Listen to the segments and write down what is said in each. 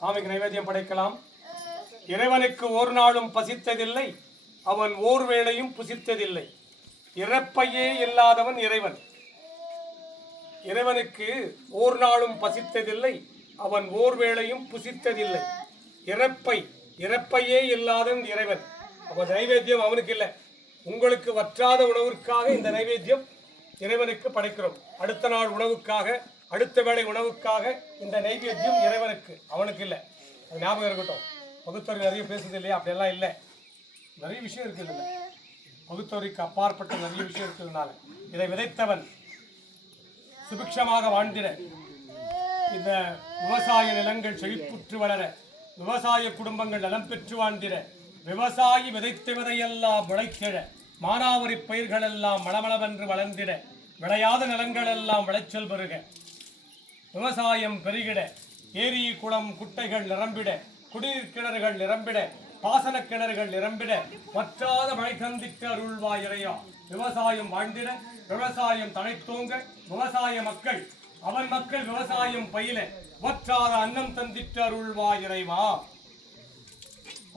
சாமிக்கு நைவேத்தியம் படைக்கலாம். இறைவனுக்கு ஒரு நாளும் பசித்ததில்லை, அவன் ஓர் வேளையும் புசித்ததில்லை. இறப்பையே இல்லாதவன் இறைவன். இறைவனுக்கு ஓர் நாளும் பசித்ததில்லை, அவன் ஓர் வேளையும் புசித்ததில்லை. இறப்பையே இல்லாதவன் இறைவன். அப்போ நைவேத்தியம் அவனுக்கு இல்லை. உங்களுக்கு வற்றாத உணவிற்காக இந்த நைவேத்தியம் இறைவனுக்கு படைக்கிறோம். அடுத்த நாள் உணவுக்காக, அடுத்த வேளை உணவுக்காக இந்த நைவேத்தியம் இறைவனுக்கு, அவனுக்கு இல்லை. அது ஞாபகம் இருக்கட்டும். பகுத்தறிவு நிறைய பேசுது இல்லையா? அப்படியெல்லாம் இல்லை. நிறைய விஷயம் இருக்குது. இல்லை, பகுத்தறிவுக்கு அப்பாற்பட்ட நிறைய விஷயம் இருக்கிறதுனால இதை விதைத்தவன் சுபிக்ஷமாக வாழ்ந்திட, இந்த விவசாய நிலங்கள் செழிப்புற்று வளர, விவசாய குடும்பங்கள் நலம் பெற்று வாழ்ந்திட, விவசாயி விதைத்த விதையெல்லாம் விளைத்திட, மானாவரி பயிர்கள் எல்லாம் மளமளவென்று வளர்ந்திட, விளையாத நிலங்கள் எல்லாம் விளைச்சல் பெருக, விவசாயம் பெருகிட, ஏரி குளம் குட்டைகள் நிரம்பிட, குடிநீர் கிணறுகள் நிரம்பிட, பாசன கிணறுகள் நிரம்பிட, வற்றாத மழை தந்திட்டு அருள்வாய் இறைவா. விவசாயம் வாழ்ந்திட, விவசாயம் தழைத்தோங்க, விவசாய மக்கள் அவன் மக்கள் விவசாயம் பயில, வற்றாத அன்னம் தந்திட்டு அருள்வாய் இறைவா.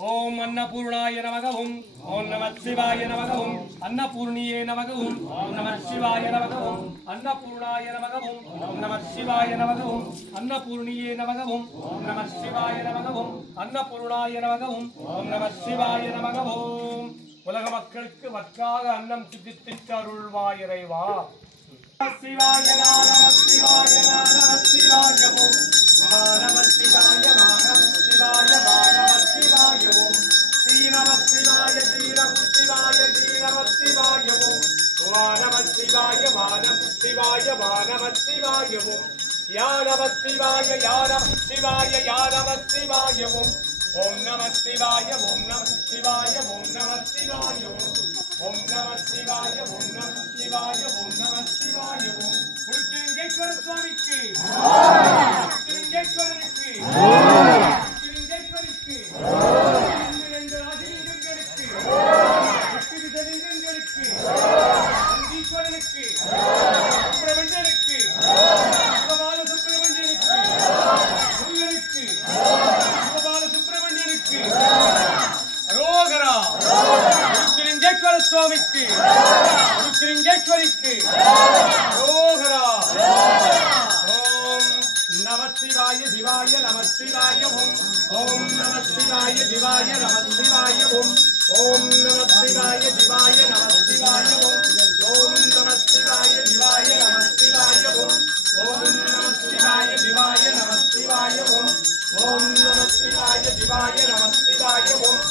ஓம் அன்னபூர்ணாய நமகவும், ஓம் நம சிவாய நமகவும், அன்னபூர்ணியே நமகவும், ஓம் நம சிவாய நமகவும், அன்னபூர்ணாய நமகவும், ஓம் நம சிவாய நமகவும், அன்னபூர்ணியே நமகவும், ஓம் நம சிவாய நமகவும், அன்னபூர்ணாய நமகவும், ஓம் நம சிவாய நமகவும். உலக மக்களுக்கு வற்றாக அன்னம் சித்தித்திட்டு அருள்வாய் இறைவா. சிவாய நம சிவாய நம சிவாய ஓம் நம சிவாய நம சிவாய நம சிவாய ஓம் ஸ்ரீ நம சிவாய ஸ்ரீ நம சிவாய ஸ்ரீ நம சிவாய ஓம் நம சிவாய நம சிவாய நம சிவாய ஓம் யா நம சிவாய யா நம சிவாய யா நம சிவாய ஓம் ஓம் நம சிவாய ஓம் நம சிவாய ஓம் நம சிவாய ஓம் ஓம் நம சிவாய ஓம் நம சிவாய ஓம் நம சிவாய ஓம். திருலிங்கேஸ்வர சுவாமிக்கு, திருலிங்கேஸ்வரனுக்கு, திருலிங்கேஸ்வரிக்கு, இரண்டு ராஜலிங்கங்களுக்கு, திருலிங்கங்களுக்கு, நந்தீஸ்வரனுக்கு, சுப்பிரமணியனுக்கு, சிவபால சுப்பிரமணியனுக்கு, முருகனுக்கு, சிவபால சுப்பிரமணியனுக்கு அரோகரா. திருலிங்கேஸ்வர சுவாமிக்கு, திருலிங்கேஸ்வரிக்கு அரோகரா. ஓம் நம சிவாய சிவாய நம சிவாய ஓம் ஓம் நம சிவாய சிவாய நம சிவாய ஓம் ஓம் நம சிவாய சிவாய நம சிவாய ஓம் ஓம் நம சிவாய சிவாய நம சிவாய ஓம் ஓம் நம சிவாய சிவாய நம சிவாய ஓம் ஓம் நம சிவாய சிவாய நம சிவாய ஓம்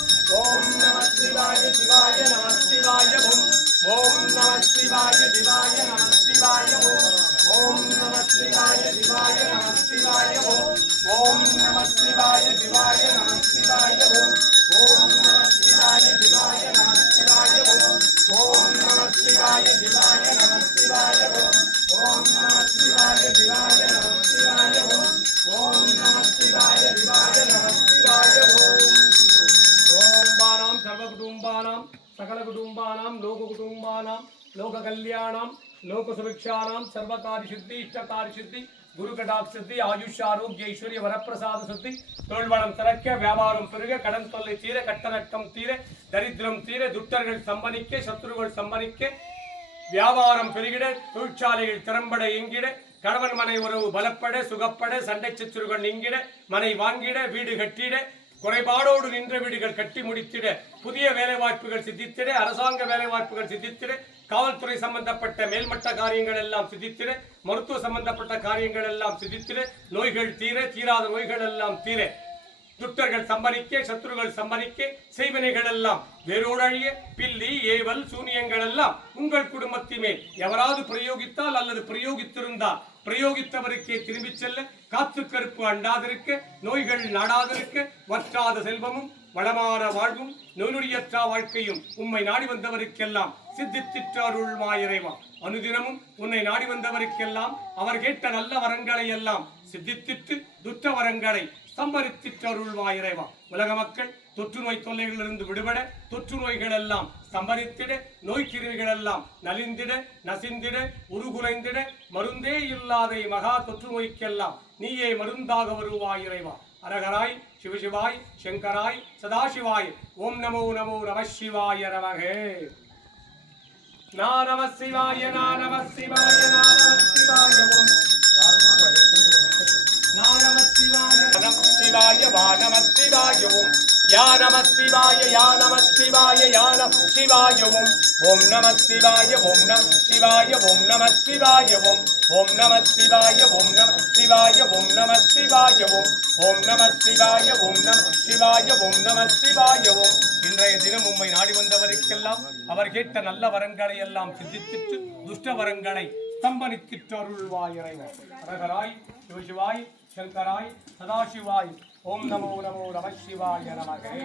ஓம் நம சிவாய சிவாய நம சிவாய ஓம் ஓம் நம சிவாய சிவாய நம சிவாய ஓம் ஓம் நம சிவாய சிவாய நம சிவாய ஓம் ஓம் நம சிவாய சிவாய நம சிவாய ஓம் ஓம் நம சிவாய சிவாய நம சிவாய ஓம் ஓம் நம சிவாய சிவாய நம சிவாய ஓம் ஓம் நம சிவாய சிவாய நம சிவாய ஓம் ஓம் நம சிவாய சிவாய நம சிவாய ஓம். ஓம் சர்வகுடும்பானாம் சகல குடும்பானாம் லோக குடும்பானாம் லோக கல்யாணம் லோக சுபிக்ஷானாம் சர்வகாரி சித்தி இஷ்டகாரி சித்தி குரு கடாக் சித்தி ஆயுஷ் ஆரோக்கிய ஐஸ்வர்ய வரப்பிரசாத சித்தி தொழில்வளம் திறக்க வியாபாரம் பெருக கடன் தொல்லை தீர கட்டநட்டம் தீர தரித்திரம் தீர துட்டர்கள் சம்பனிக்க சத்துருகள் சம்பனிக்க வியாபாரம் பெருகிட தொழிற்சாலைகள் திறம்பட எங்கிட கணவன் மனை உறவு பலப்பட சுகப்பட சண்டை சத்துருகள் நீங்கிட மனை வாங்கிட வீடு கட்டிட குறைபாடோடு நின்ற வீடுகள் கட்டி முடித்திட புதிய வேலைவாய்ப்புகள் சித்தித்திட அரசாங்க வேலைவாய்ப்புகள் சித்தித்திட காவல்துறை சம்பந்தப்பட்ட மேல்மட்ட காரியங்கள் எல்லாம் சித்தித்திட மருத்துவ சம்பந்தப்பட்ட காரியங்கள் எல்லாம் சித்தித்திட நோய்கள் தீர தீராத நோய்கள் எல்லாம் தீர துட்டர்கள் சம்பனிக்க சத்துருகள் சம்பனிக்க செய்வினைகள் எல்லாம் வேரோடழிய பில்லி ஏவல் சூனியங்கள் எல்லாம் உங்கள் குடும்பத்தின் மேல் எவராது பிரயோகித்தால் அல்லது பிரயோகித்திருந்தால் பிரயோகித்தவருக்கே திரும்பிச் செல்ல காத்து கருப்பு அண்டாதிருக்க நோய்கள் நாடாதிருக்க வற்றாத செல்வமும் வளமான வாழ்வும் நோயுடையற்ற வாழ்க்கையும் உம்மை நாடி வந்தவருக்கெல்லாம் சித்தித்திற்றாருள்வாய் இறைவா. அனுதினமும் உன்னை நாடி வந்தவருக்கெல்லாம் அவர் கேட்ட நல்ல வரங்களை எல்லாம் சித்தித்திட்டு துற்ற வரங்களை சம்பரித்திற்றருள்வாய் இறைவா. உலக மக்கள் தொற்று நோய் தொல்லைகளிலிருந்து விடுபட தொற்று நோய்கள் எல்லாம் சம்பரித்திட நோய்க்கிருமிகள் எல்லாம் நலிந்திட நசிந்திட உருகுலைந்திட மருந்தே இல்லாத மகா தொற்று நோய்க்கெல்லாம் நீயே மருந்தாக வருவாய் இறைவா. அரகராய் சிவசிவாய் சங்கராய் சதாசிவாய் ஓம் நமோ நமோ நம சிவாய நமகே நம சிவாய நம சிவாய நம சிவாய ஓம் நம சிவாய நம சிவாய வா நம சிவாய ஓம் யா நம சிவாய யா நம சிவாய யா நம சிவாய ஓம் நம சிவாய ஓம் நம சிவாய ஓம் நம சிவாய ஓம் நம சிவாய ஓம் நம சிவாய ஓம் நம சிவாய ஓம் நம சிவாய ஓம் நம சிவாய ஓம் நம சிவாய ஓம். இன்றைய தினம் உம்மை நாடி வந்தவருக்கெல்லாம் அவர் கேட்ட நல்ல வரங்களை எல்லாம் சித்தித்திட்டு துஷ்ட வரங்களை ஸ்தம்பனித்திட்டு அருள்வாய் இறைவன். அரகராய் சிவசிவாய் சங்கராய் சதாசிவாய் ஓம் நமோ நமோ நம சிவாய நமகே.